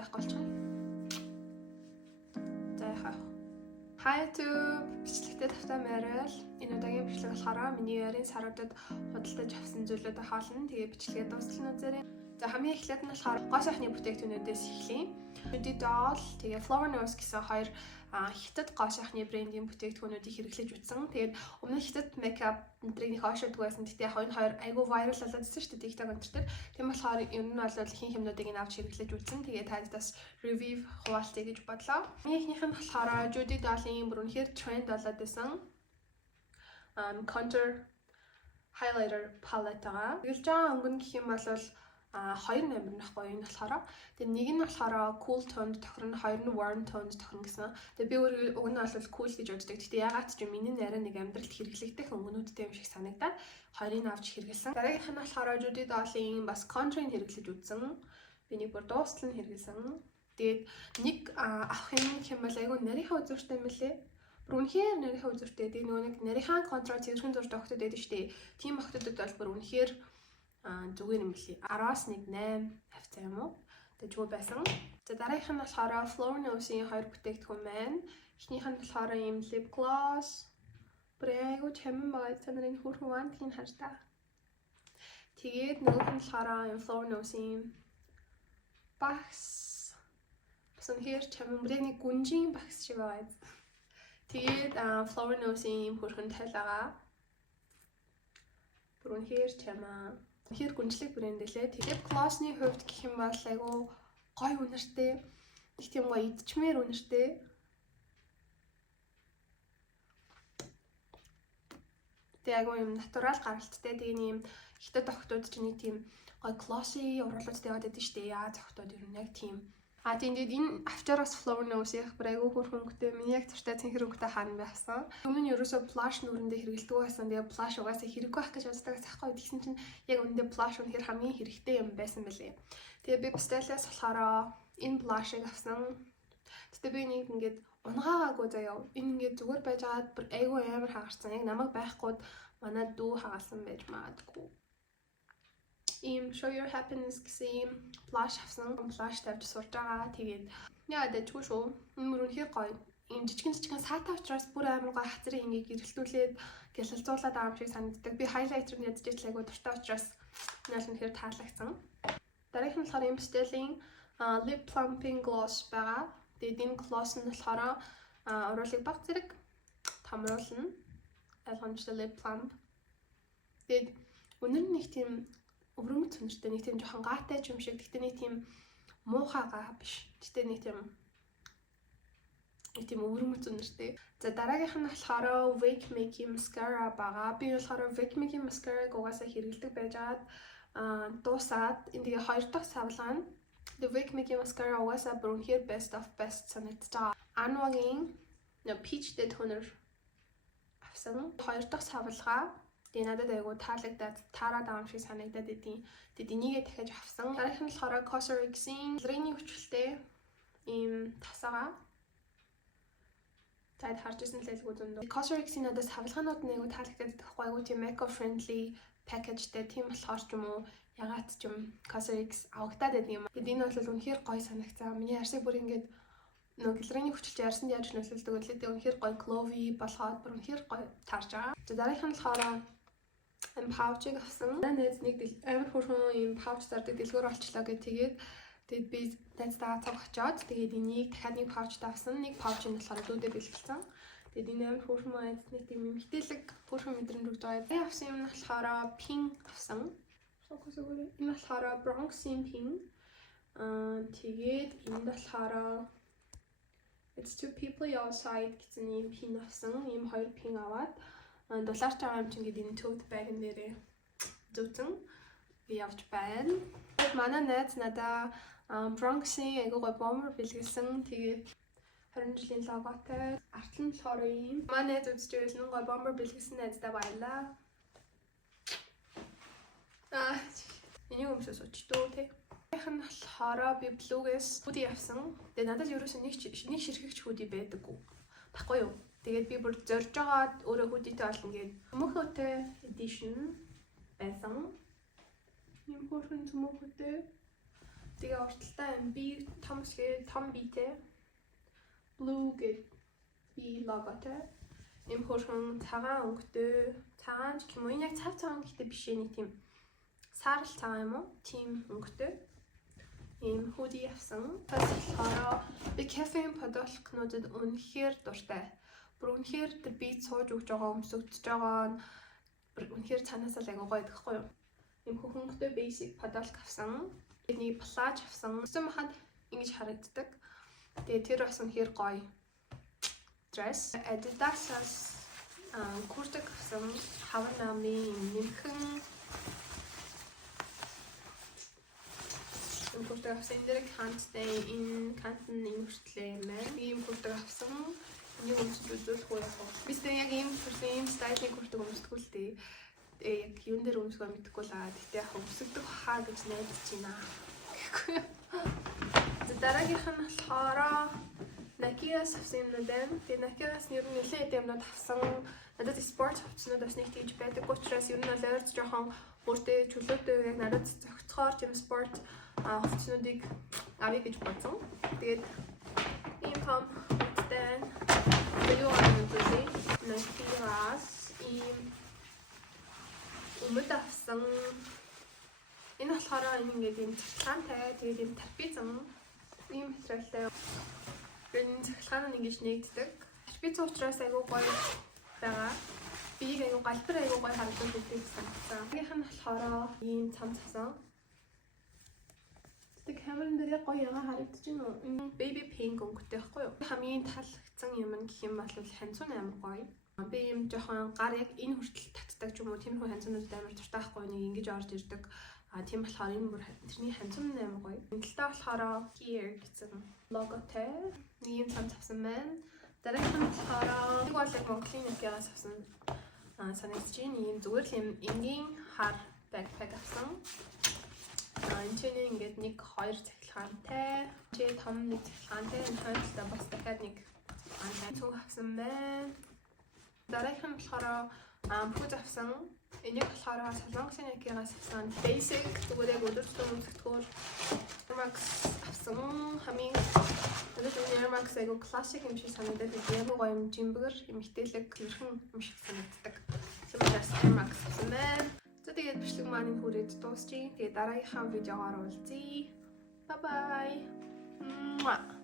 байхгүй болчихно. За яхаа. Hi YouTube, бичлэгтэй тавтай Марил. Энэ удаагийн бичлэг болохоор миний ярийн саруудад худалдаж авсан зүйлүүдээ хаална. Тэгээ бичлэгээ дуустал үзээрэй. За хамгийн эхлээд нь болохоор гоо сайхны бүтээгдэхүүнүүдээс эхлэе. Judy Doll, тэгээ Flower Nose гэсэн хоёр хятад гоо сайхны брендийн бүтээгдэхүүнүүдийг хэрэглэж утсан. Тэгээд өмнө хятад makeup энтрийг их оширдгүй байсан. Тэгтээ энэ хоёр айгүй viral болоод ирсэн шүү дээ TikTok өнтер дээр. Тийм болохоор ер нь бол хин хэмнүүдийг авч хэрэглэж утсан. Тэгээд тааздаас review хуваалцъя гэж бодлоо. Минийхнийх нь болохоор Judy Doll-ийн бүр үнэхээр тренд болоод байсан. Contour highlighter palette байгаа. Тэгэлж байгаа өнгө нь гэх юм бол хоёр номер нөхгүй энэ болохоор. Тэгээ нэг нь болохоор cool tone тохирно, хоёр нь warm tone тохирно гэсэн. Тэгээ би уг нь бол cool гэж боддог. Гэхдээ ягаад ч юм миний нарийн нэг амьдралд хэрэглэгдэх өнгөнүүдтэй юм шиг санагдаад хоёрыг авч хэрэглэсэн. Дараагийнх нь болохоор Judy Doll-ийн бас contour-ыг хэрэглэж үзсэн. Би нэг бүр дуустал нь хэрэглэсэн. Тэгээд нэг авах юм хэмээл айгүй нарийнхаа үзүүртэй юм лээ. Бүр үнэхээр нарийнхаа үзүүртэй. Тэгээд нөгөө нэг нарийнхаа контрол зэрхэн зурж өгөхөд байдаг шүү дээ. Тим охтодод бол бүр үнэхээр зүгээр юм билий. 10-аас 1.8 хавцаа юм уу? Тэгээд зүгээр байсан. За дараагийнх нь болохоор Flower Nose-ийн хоёр бүтээгдэхүүн байна. Эхнийх нь болохоор ийм lip gloss. Айгуу чамин байгаа. Та нарын хөрхөн вантгийн харж та. Тэгээд нөгөөх нь болохоор ийм Flower Nose-ийн багс. Бас үнэхээр чамин бүрийн гүнжийн багс шиг байгаа. Тэгээд Flower Nose-ийн хөрхөн тайлгаа. Бүр үнэхээр чамаа тэгэхээр гүнжлэг брэнд лээ. Тэгээд gloss-ны хувьд гэх юм бол айгүй гоё үнэртэй. Их тийм гоё идчмээр үнэртэй. Тэгээд айгүй юм натурал гаралттай. Тэгээд ийм хятад охтууд ч нэг тийм гоё glossy ургуулуудтай яваад байдаг шүү дээ. Яаж охтууд ер нь яг тийм. Тэгээд энэ авчраас Flower Nose-ийн айгүй хөрхөн өнгөтэй. Миний яг туртай цэнхэр өнгөтэй хаана байсан. Өмнө нь ерөөсөө blush нүрэндээ хэрэглэдэг байсан. Тэгээд blush угаасаа хэрэггүй байх гэж боддог байхгүй. Тэгсэн чинь яг үүндээ blush үнэхээр хамгийн хэрэгтэй юм байсан байлээ. Тэгээд би Stylus болохоор энэ blush-ыг авсан. Тэгтээ би нэг ингээд унгаагаагүй заяа. Энэ ингээд зүгээр байж байгаад айгүй амар хагарсан. Яг намайг байхгүй манай дүү хагалсан байж магадгүй. Ийм Show Your Happiness гэсэн blush авсан. Blush тавьж сурж байгаа. Тэгээд яа дэжгүй шүү. Энэ үнэхээр гоё. Ийм жижигэн саатаа учраас бүр амар гоё хацрын ингээ гэрэлтүүлээд гэлэлцуулаад байгаа юм шиг санагддаг. Би highlighter-ыг ядж ижлээгөө дуртай учраас энэ л үнэхээр таалагдсан. Дараагийнх нь болохоор ийм Stella-ийн lip plumping gloss байгаа. Тэгээд энэ gloss нь болохоор уруулыг баг зэрэг томруулна. Ойлгомжтой lip plump. Тэгээд үнэр нь нэг тийм өвөрмөц үнэртэй, нэг тийм жоохон гаатай ч юм шиг. Гэхдээ нэг тийм муухай гаа биш. Гэхдээ нэг тийм өвөрмөц үнэртэй. За дараагийнх нь болохоор Wake Making Mascara байгаа. Би болохоор Wake Making Mascara-г угаасаа хэрэглэдэг байжгаад дуусаад энэ тэгээ хоёр дахь савлгаа нь The Wake Making Mascara угаасаа бүр үнэхээр best of best санагдаж байгаа. Anwag-ийн Peach Dead Toner авсан. Хоёр дахь савлгаа тэгээ надад айгу таалагдаад таараад байгаа юм шиг санагдаад идэв. Тэгээд энийгээ дахиад авсан. Дараагийнх нь болохоор Cosrx-ийн лрийн хүчтэй ийм тасгаа. Таад харж ирсэн л айгу зөндөө. Cosrx-ийн надад савлгаанууд нь айгу таалагдаад байхгүй айгу тийм eco friendly package-тэй тийм болохоор ч юм уу ягаад ч юм Cosrx авагдаад байдаг юм. Тэгээд энэ бол үнэхээр гоё санагцсан. Миний арсыг бүр ингээд нөгөө гэлрэний хүчилж ярьсанд яаж нөлөөлдөг вэ? Тэгээд үнэхээр гоё glowy болоход бүр үнэхээр гоё таарж байгаа. За дараагийнх нь болохоор энэ pouch-ыг авсан. Найз нэг амар хөрхөн ийм pouch зардаг дэлгүүр олчлоо гэх тэгээд би найзтайгаа цаг очоод тэгээд энийг дахиад нэг pouch авсан. Нэг pouch нь болохоор дүүдээ бэлгэлсэн. Тэгээд энэ амар хөрхөн майз нэг тийм эмхтэлэг хөрхөн мэдрэмж өгч байгаа. Би авсан юм нь болохоор pink авсан. Энэ болохоор Bronx-ийн pink. Тэгээд энэ болохоор It's Two People Outside гэсэн ийм pin авсан. Ийм хоёр pin аваад дулаарч байгаа юм чинь ингээд энэ tote bag-ын дээрээ зүүцэн би явж байна. Тэгээд манай найз надаа Bronx-ийн айгуу гоё bomber бэлгэлсэн. Тэгээд 20 жилийн логотой. Артлан болохоор ийм манай найз үзэж байсан гоё bomber бэлгэлсэн найздаа баярлаа. Энийг өмсөж сууч тээ. Хэн болохоор би Blue-гээс hoodie авсан. Тэгээ надад ерөөсөө нэг ширхэгч hoodie байдаггүй. Баггүй юу? Тэгээд би бүр зорж агаад өөрөө hoodie-тэй болно гээд цөмөхөтэй edition байсан. Ийм хөрхөн цөмөхөтэй. Тэгээ урталтай юм би том битэй. Blue гэдэг би логотой. Ийм хөрхөн цагаан өнгөтэй. Цагаан ч юм уу яг цав цагаан гэхдээ биш ээ нэг тийм саарл цагаан юм уу? Тийм өнгөтэй. Ийм худи авсан. Тэгэхээр би кафеин подолкнуудад үнэхээр дуртай. Бүр үнэхээр тэр би сууж өгч байгаа өмсөгдөж байгаа нь үнэхээр цаанаасаа л агай гоё гэхгүй юу? Ийм хөхөнгөтэй basic подолк авсан. Нэг плаж авсан. Өсөн махад ингэж харагддаг. Тэгээ тэр бас үнэхээр гоё. Dress Adidas-аас куртэг авсан. Хаванамын нэмхэн куртэг авсан. Эндэр канттай энэ кант нь юм хүртлээ юм байна. Ийм куртэг авсан. Энийг өмсөж үзүүлэх үү яг. Би яг ийм стайлын куртэг өмсдөг л дээ. Яг юун дээр өмсгөө мэдэхгүй л аа. Гэтэ яг өмсөгдөх хаа гэж найдаж байна. Гэхгүй. Дараагийнх нь болохоор Nike-аас авсан юм байна. Тэгээ Nike-аас ер нь нэлээд юмнууд авсан. Надад спорт хувцснууд бас нэг тийж байдаг. Учраас ер нь бол ойрч жоохон өөртөө чөлөөтэй яг надад зохицохоор тийм спорт хувцснуудыг авъя гэж бодсон. Тэгээд ийм том хувцтай юу авсан Nike-аас ийм өмд авсан. Энэ болохоор энэ ингээд ийм цахилгаантай тэгээд ийм тарпизм ийм материалтай. Энэ цахилгаан нь ингэж нэгддэг. Тарпиц учраас айгүй гоё байгаа. Биеийг айгүй галбар айгүй гоё харагдаж байдаг гэсэн. Гийнх нь болохоор ийм цам цасан. Тэг камерын дээр яг гоё яга харагдаж байна уу? Энэ baby pink өнгөтэй байхгүй юу? Хамгийн таалагдсан юм нь гэх юм бол ханцуун амар гоё. Би юм жоохон гар яг энэ хүртэл татдаг ч юм уу тиймэрхүү ханцуунууд амар дуртай байхгүй нэг ингэж орж ирдэг. Тийм болохоор энэ бүр тэрний ханцуун амар гоё. Энэ талдаа болохоор Gear гэсэн логотой нэг юм цамц авсан байна. Дараагийнх нь болохоор нэг бол яг Монголын Nokia-аас авсан санагдаж байна. Ийм зүгээр л юм энгийн хар backpack авсан. Энэ чинь ингээд нэг хоёр цахилгаантай. Чи том нэг цахилгаантай. Энэ хоёртаа бас дахиад нэг цахилгаантай авсан байна. Дараагийнх нь болохоор пүүз авсан. Энийг болохоор Солонгосын Nokia-аас авсан basic зүгээр яг өдөр тутмын өмсгдөхөөр Air Max авсан. Хамгийн Air Max айгу классик юм шиг санагдаад яг гоё юм жимбгэр эмхтэлэг хэрхэн юм шиг санагддаг. Тиймээс Air Max авсан байна. Тэгээд бичлэг маань хүрээд дуусчих. Тэгээд дараагийнхаа видеогоор уулзъя. Bye bye.